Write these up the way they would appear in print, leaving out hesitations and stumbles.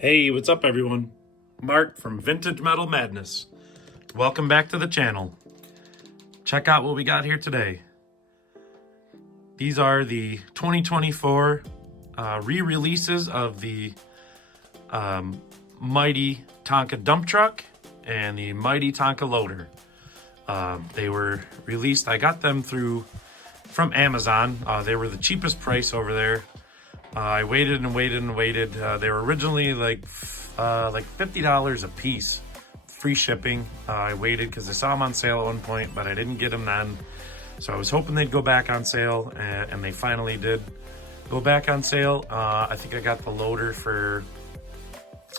Hey, what's up everyone? Mark from Vintage Metal Madness. Welcome back to the channel. Check out what we got here today. These are the 2024 re-releases of the mighty Tonka dump truck and the mighty Tonka loader. They were released, I got them from Amazon. They were the cheapest price over there. I waited and waited and waited. They were originally like $50 a piece, free shipping. I waited because I saw them on sale at one point, but I didn't get them then. So I was hoping they'd go back on sale, and they finally did go back on sale. I think I got the loader for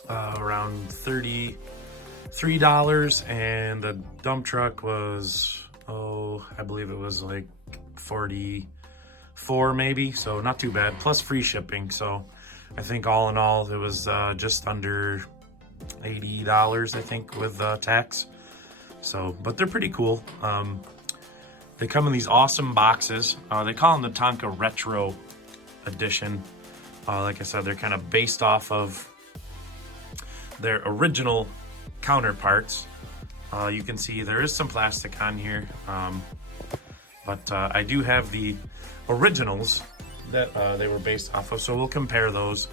around $33, and the dump truck was, I believe it was like 44 maybe, so not too bad, plus free shipping. So I think all in all it was just under $80, I think, with tax. So, but they're pretty cool. They come in these awesome boxes. They call them the Tonka Retro Edition. Like I said, they're kind of based off of their original counterparts. You can see there is some plastic on here, but I do have the originals that they were based off of, so we'll compare those.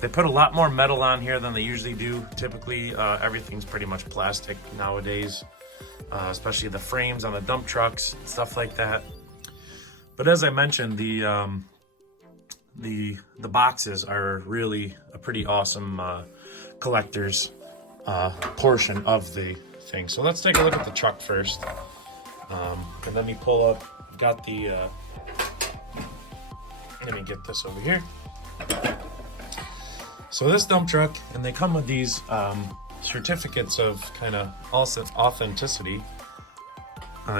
They put a lot more metal on here than they usually do. Typically, everything's pretty much plastic nowadays, especially the frames on the dump trucks, stuff like that. But as I mentioned, the boxes are really a pretty awesome collector's portion of the thing. So let's take a look at the truck first. And let me pull up, I've got the, let me get this over here. So this dump truck, and they come with these certificates of kind of authenticity,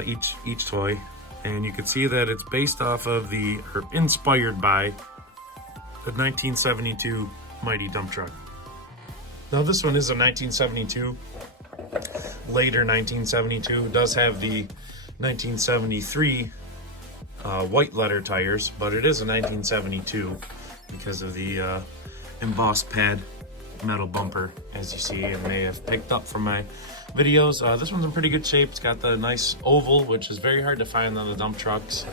each toy. And you can see that it's based off of or inspired by the 1972 Mighty dump truck. Now this one is a 1972, later 1972. It does have the 1973 white letter tires, but it is a 1972 because of the embossed pad metal bumper, as you see and may have picked up from my videos. This one's in pretty good shape. It's got the nice oval, which is very hard to find on the dump trucks.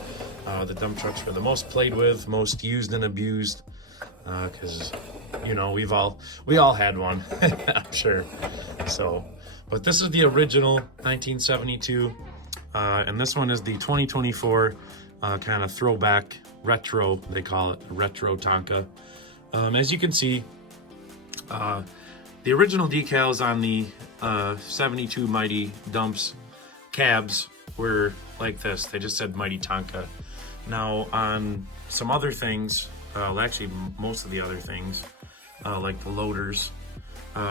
The dump trucks were the most played with, most used and abused, because you know, we all had one. I'm sure. So, but this is the original 1972, and this one is the 2024 kind of throwback retro, they call it, retro Tonka. As you can see, the original decals on the 72 Mighty dumps cabs were like this. They just said Mighty Tonka. Now on some other things, actually most of the other things, like the loaders,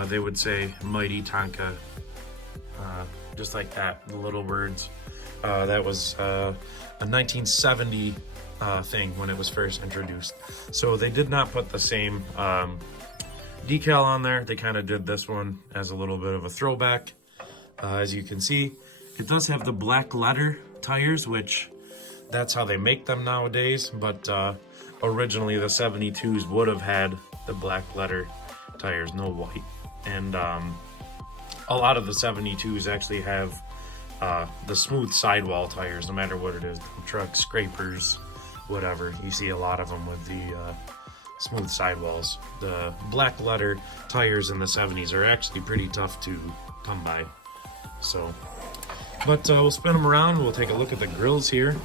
they would say Mighty Tonka, just like that, the little words. That was a 1970 thing when it was first introduced. So they did not put the same decal on there. They kind of did this one as a little bit of a throwback. As you can see, it does have the black letter tires, which that's how they make them nowadays, but originally the 72s would have had the black letter tires, no white. And a lot of the 72s actually have the smooth sidewall tires, no matter what it is, trucks, scrapers, whatever. You see a lot of them with the smooth sidewalls. The black letter tires in the 70s are actually pretty tough to come by. So, but we'll spin them around. We'll take a look at the grills here.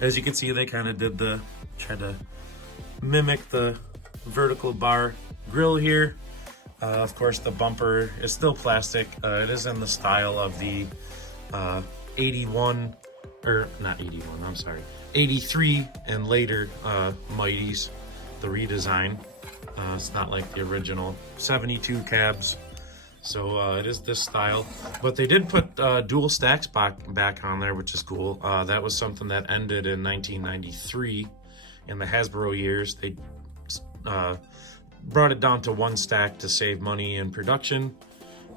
As you can see, they kind of tried to mimic the vertical bar grill here. Of course, the bumper is still plastic. It is in the style of the 81, or not 81, I'm sorry, 83 and later Mighties, the redesign. It's not like the original 72 cabs. So it is this style, but they did put dual stacks back on there, which is cool. That was something that ended in 1993 in the Hasbro years. They brought it down to one stack to save money in production,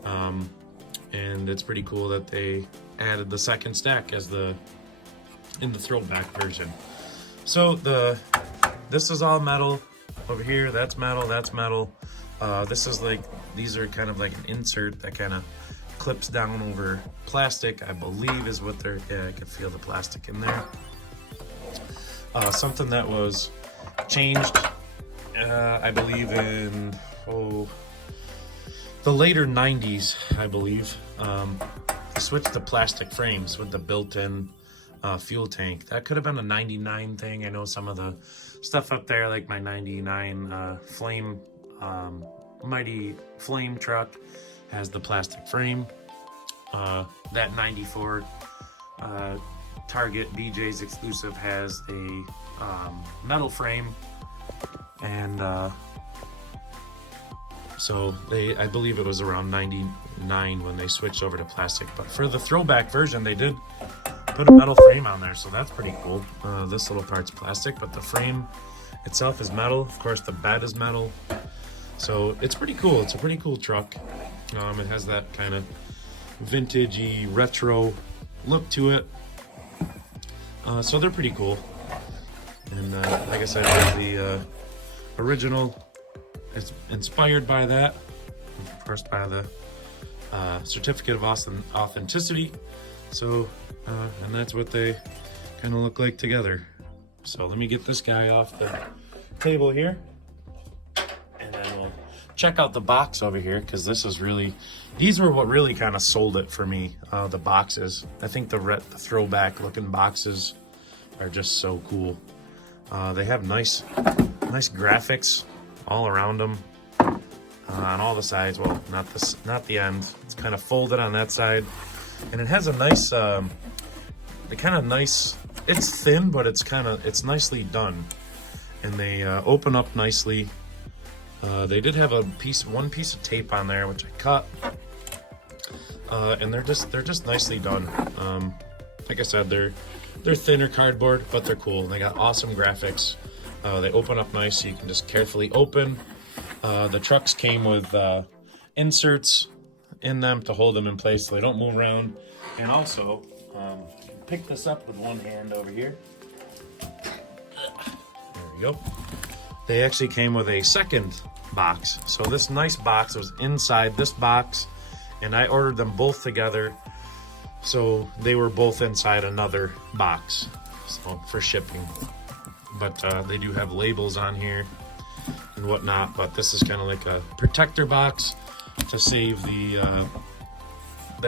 and it's pretty cool that they added the second stack as in the throwback version. So this is all metal. over here, that's metal, that's metal. This is like, these are kind of like an insert that kind of clips down over plastic, I believe is what they're, yeah, I can feel the plastic in there. Something that was changed, I believe in, the later 90s, I believe. They switched to plastic frames with the built-in fuel tank. That could have been a 99 thing. I know some of the stuff up there, like my 99 Flame, Mighty Flame truck has the plastic frame. That 94 Target BJ's exclusive has a metal frame, and so I believe it was around 99 when they switched over to plastic. But for the throwback version, they did put a metal frame on there, so that's pretty cool. This little part's plastic, but the frame itself is metal. Of course, the bed is metal, so it's pretty cool. It's a pretty cool truck. It has that kind of vintagey retro look to it, so they're pretty cool. And like I said, the original is inspired by that, of course, by the certificate of authenticity. So, and that's what they kind of look like together. So let me get this guy off the table here, and then we'll check out the box over here, because this is really, these were what really kind of sold it for me, the boxes. I think the throwback looking boxes are just so cool. They have nice graphics all around them, on all the sides. Well, not the end. It's kind of folded on that side, and it has a nice, it's thin, but it's nicely done, and they open up nicely. They did have one piece of tape on there, which I cut, and they're just nicely done. Like I said, they're thinner cardboard, but they're cool. They got awesome graphics. They open up nice, so you can just carefully open. The trucks came with inserts in them to hold them in place so they don't move around. And also, pick this up with one hand over here. There we go. They actually came with a second box. So this nice box was inside this box, and I ordered them both together. So they were both inside another box, so for shipping. But they do have labels on here and whatnot, but this is kind of like a protector box to save the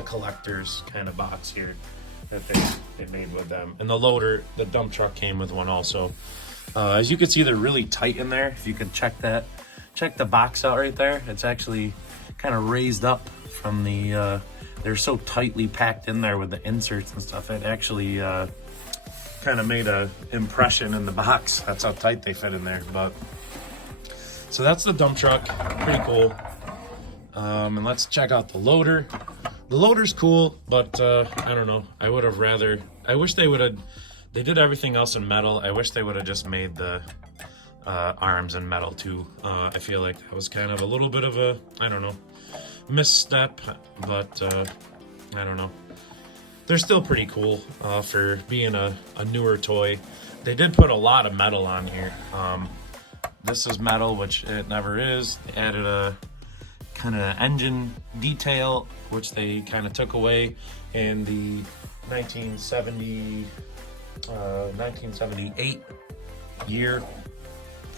collector's kind of box here that they made with them. And the loader, the dump truck, came with one also. As you can see, they're really tight in there. If you could check the box out right there, it's actually kind of raised up from the they're so tightly packed in there with the inserts and stuff. It actually kind of made a impression in the box. That's how tight they fit in there. But so that's the dump truck, pretty cool. And let's check out the loader. The loader's cool, but I don't know. I would have rather. I wish they would have. They did everything else in metal. I wish they would have just made the arms in metal too. I feel like that was kind of a little bit of a, I don't know, misstep, but I don't know. They're still pretty cool for being a newer toy. They did put a lot of metal on here. This is metal, which it never is. They added a kind of engine detail, which they kind of took away in the 1978 year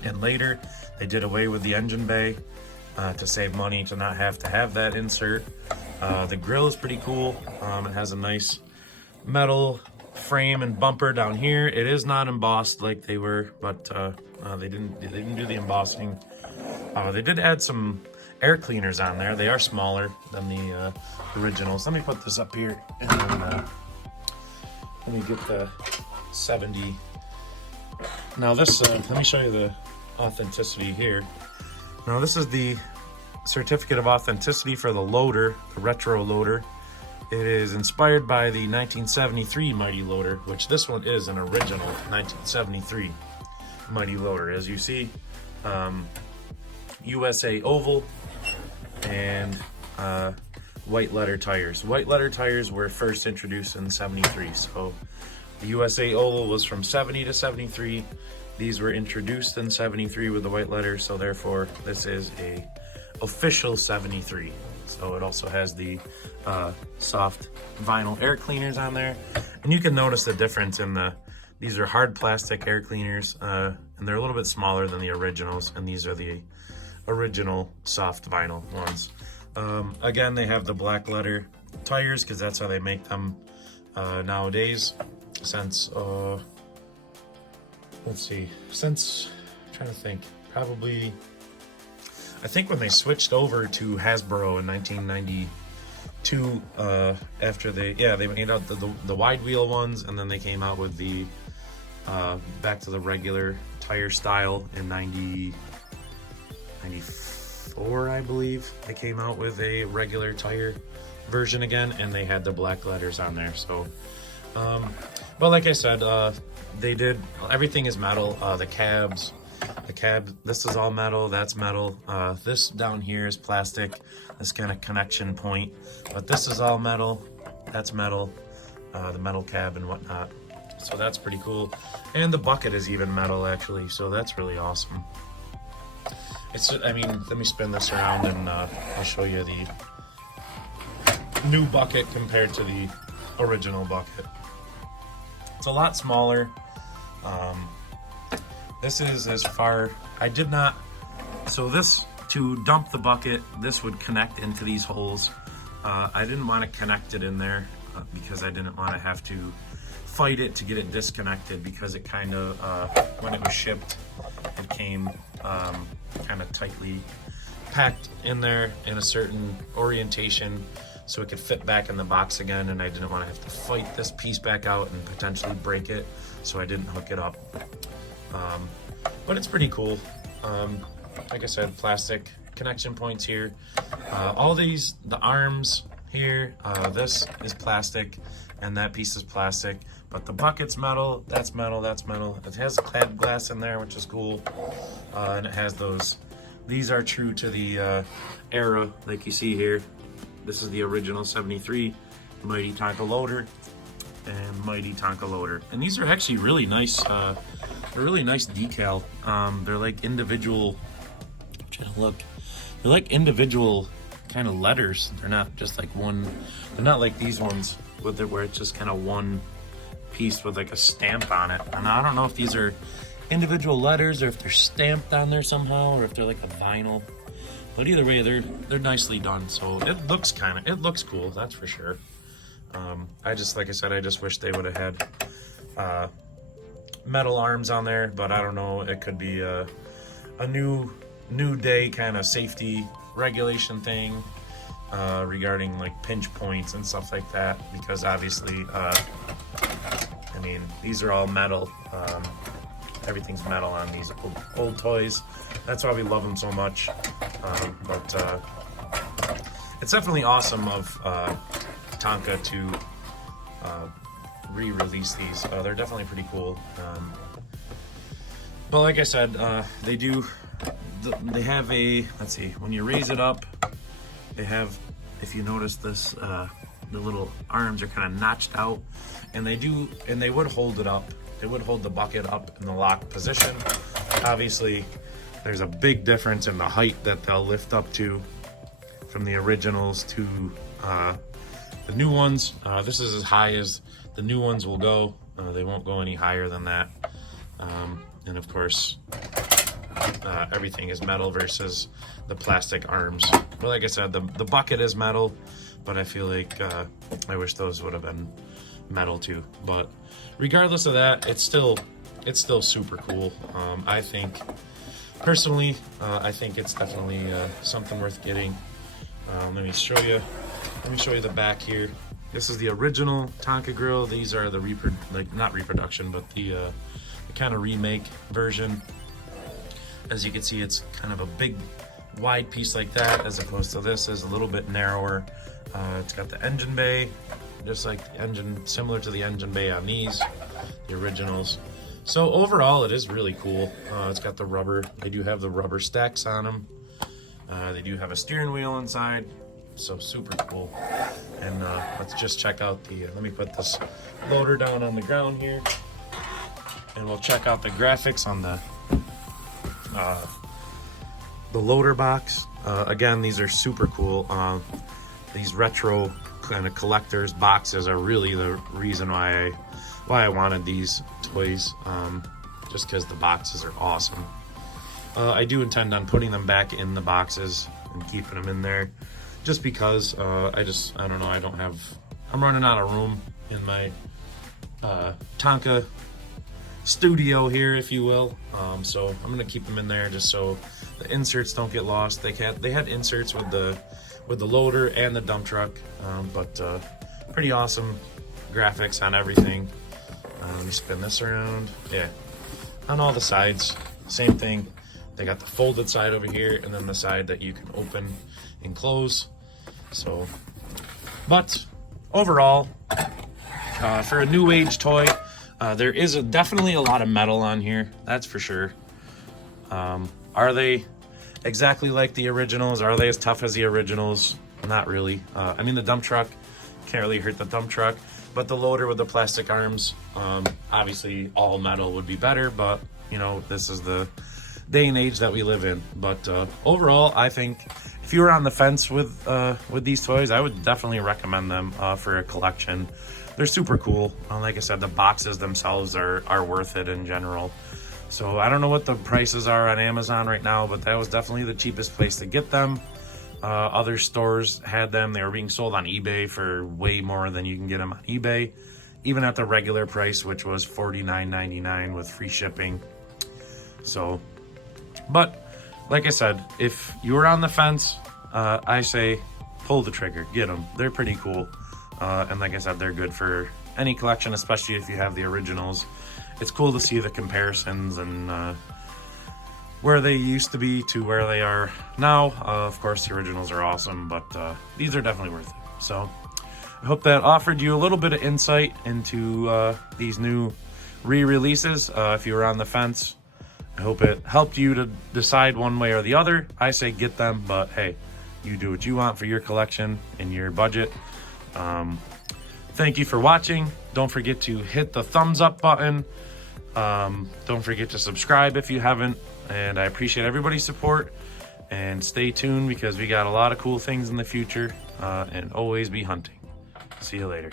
and later. They did away with the engine bay to save money, to not have to have that insert. The grill is pretty cool. It has a nice metal frame and bumper down here. It is not embossed like they were, but they didn't do the embossing. They did add some air cleaners on there. They are smaller than the originals. Let me put this up here, and then let me get the 70. Now this, let me show you the authenticity here. Now this is the certificate of authenticity for the loader, the retro loader. It is inspired by the 1973 Mighty Loader, which this one is an original 1973 Mighty Loader. As you see, USA oval and white letter tires. White letter tires were first introduced in 73, so the USA oval was from 70 to 73, These were introduced in 73 with the white letters, so therefore this is a official 73. So it also has the soft vinyl air cleaners on there. And you can notice the difference in these are hard plastic air cleaners, and they're a little bit smaller than the originals, and these are the original soft vinyl ones. Again, they have the black letter tires because that's how they make them nowadays. Since, let's see, since, I'm trying to think, probably, I think when they switched over to Hasbro in 1992, after they made out the wide wheel ones, and then they came out with the back to the regular tire style in 94, I believe. They came out with a regular tire version again, and they had the black letters on there. So, but like I said, they did, everything is metal. The cab, this is all metal, that's metal. This down here is plastic, this kind of connection point, but this is all metal, that's metal, the metal cab and whatnot. So that's pretty cool. And the bucket is even metal actually, so that's really awesome. It's, I mean, let me spin this around and I'll show you the new bucket compared to the original bucket. It's a lot smaller. This is as far, I did not, so this, to dump the bucket, this would connect into these holes. I didn't want to connect it in there because I didn't want to have to fight it to get it disconnected, because it kind of, when it was shipped, it came kind of tightly packed in there in a certain orientation so it could fit back in the box again, and I didn't want to have to fight this piece back out and potentially break it, so I didn't hook it up. But it's pretty cool. Like I said, plastic connection points here. All these, the arms here, this is plastic and that piece is plastic, but the bucket's metal, that's metal, that's metal. It has clad glass in there, which is cool. And it has those, these are true to the era, like you see here. This is the original 73 Mighty Tonka loader and Mighty Tonka loader. And these are actually really nice, they're really nice decal. They're like individual, I'm trying to look, they're like individual kind of letters. They're not just like one, they're not like these ones with it where it's just kind of one piece with like a stamp on it. And I don't know if these are individual letters or if they're stamped on there somehow or if they're like a vinyl. But either way, they're nicely done. So it looks cool, that's for sure. I just, like I said, I just wish they would have had metal arms on there, but I don't know, it could be a new day kind of safety regulation thing regarding like pinch points and stuff like that, because obviously I mean, these are all metal. Everything's metal on these old toys. That's why we love them so much. But it's definitely awesome of Tonka to re-release these. They're definitely pretty cool. But like I said, they have a, let's see, when you raise it up, they have, if you notice this, the little arms are kind of notched out, and they would hold it up. They would hold the bucket up in the lock position. Obviously, there's a big difference in the height that they'll lift up to from the originals to the new ones. This is as high as the new ones will go. They won't go any higher than that. And of course, everything is metal versus the plastic arms. But like I said, the bucket is metal, but I feel like I wish those would have been metal too. But regardless of that, it's still super cool. I think personally, I think it's definitely something worth getting. Let me show you the back here. This is the original Tonka grill. These are the not reproduction, but the kind of remake version. As you can see, it's kind of a big wide piece like that, as opposed to this is a little bit narrower. It's got the engine bay, just like the engine, similar to the engine bay on these, the originals. So overall, it is really cool. It's got the rubber. They do have the rubber stacks on them. They do have a steering wheel inside, so super cool. And let's just check out the, let me put this loader down on the ground here. and we'll check out the graphics on the loader box. Again, these are super cool. These retro kind of collectors boxes are really the reason why I wanted these toys, just because the boxes are awesome. I do intend on putting them back in the boxes and keeping them in there, just because I don't know, I'm running out of room in my Tonka studio here, if you will. So I'm gonna keep them in there just so the inserts don't get lost. They had inserts with the loader and the dump truck, but pretty awesome graphics on everything. Let me spin this around. Yeah, on all the sides, same thing. They got the folded side over here, and then the side that you can open and close. So, but overall, for a new age toy, there is definitely a lot of metal on here, that's for sure. Are they exactly like the originals? Are they as tough as the originals? Not really. I mean, the dump truck can't really hurt the dump truck, but the loader with the plastic arms, obviously all metal would be better, but you know, this is the day and age that we live in. But overall, I think if you were on the fence with these toys, I would definitely recommend them for a collection. They're super cool. Like I said, the boxes themselves are worth it in general. So I don't know what the prices are on Amazon right now, but that was definitely the cheapest place to get them. Other stores had them. They were being sold on eBay for way more than you can get them on eBay, even at the regular price, which was $49.99 with free shipping. So, but like I said, if you were on the fence, I say pull the trigger, get them. They're pretty cool. And like I said, they're good for any collection, especially if you have the originals. It's cool to see the comparisons and where they used to be to where they are now. Of course, the originals are awesome, but these are definitely worth it. So I hope that offered you a little bit of insight into these new re-releases. If you were on the fence, I hope it helped you to decide one way or the other. I say get them, but hey, you do what you want for your collection and your budget. Thank you for watching. Don't forget to hit the thumbs up button. Don't forget to subscribe if you haven't. And I appreciate everybody's support. And stay tuned because we got a lot of cool things in the future. And always be hunting. See you later.